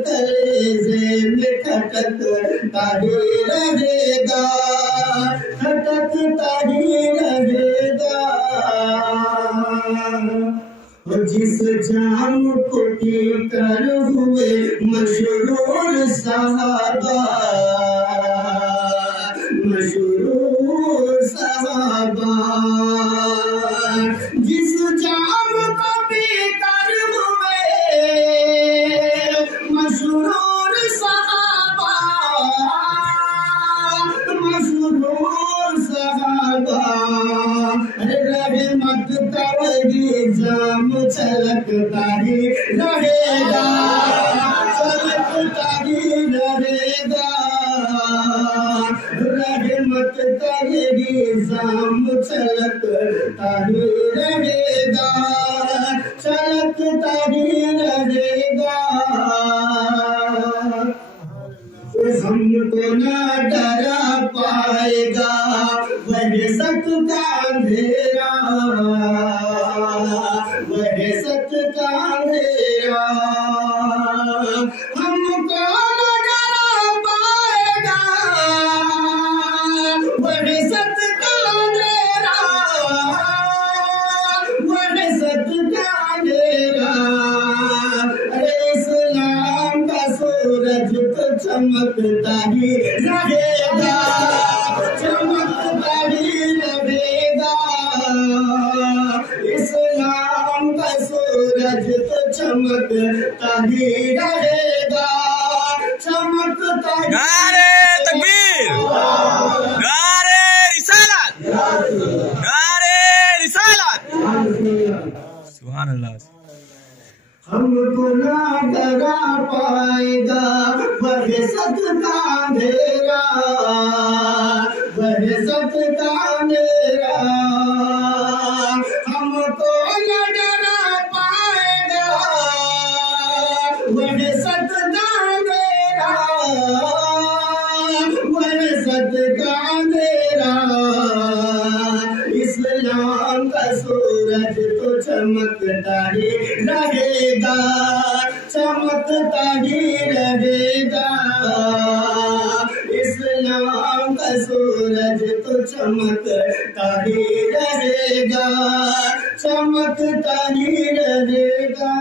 कलेजे में खटकता ही रहेगा, खटकता ही रहेगा। जिस जाम को पीकर हुए मशहूर साहबा, मशहूर साहबा, जिस जाम को पीकर हुए मशहूर साहबा, मशहूर साहबा, रहमत का वही जाम छलकता ही रहेगा, छलकता ही रहेगा। रहमत का यही जाम छलकता ही रहेगा, छलकता ही रहेगा। हमको न डरा पाएगा वह सत का अंधेरा, वह सत का अंधेरा। हमको न डरा पाएगा वह सत का अंधेरा, वह सत का अंधेरा। अरे इस्लाम का सूरज तो चमकता ही रहेगा, चमकता ही रहेगा। इस्लाम का सूरज तो चमकता ही रहेगा, चमकता ही। नारे तकबीर, नारे रिसालत, नारे रिसालत। सुभान अल्लाह। हमको ना डरा पाएगा वह सत का अंधेरा, वह सत का अंधेरा। हमको ना डरा पाएगा वह सत का अंधेरा, वह सत का अंधेरा। इस्लाम का सूरज तो चमकता ही रहेगा, चमकता ही रहेगा। इस्लाम का सूरज तो चमकता ही रहेगा, चमकता ही रहेगा।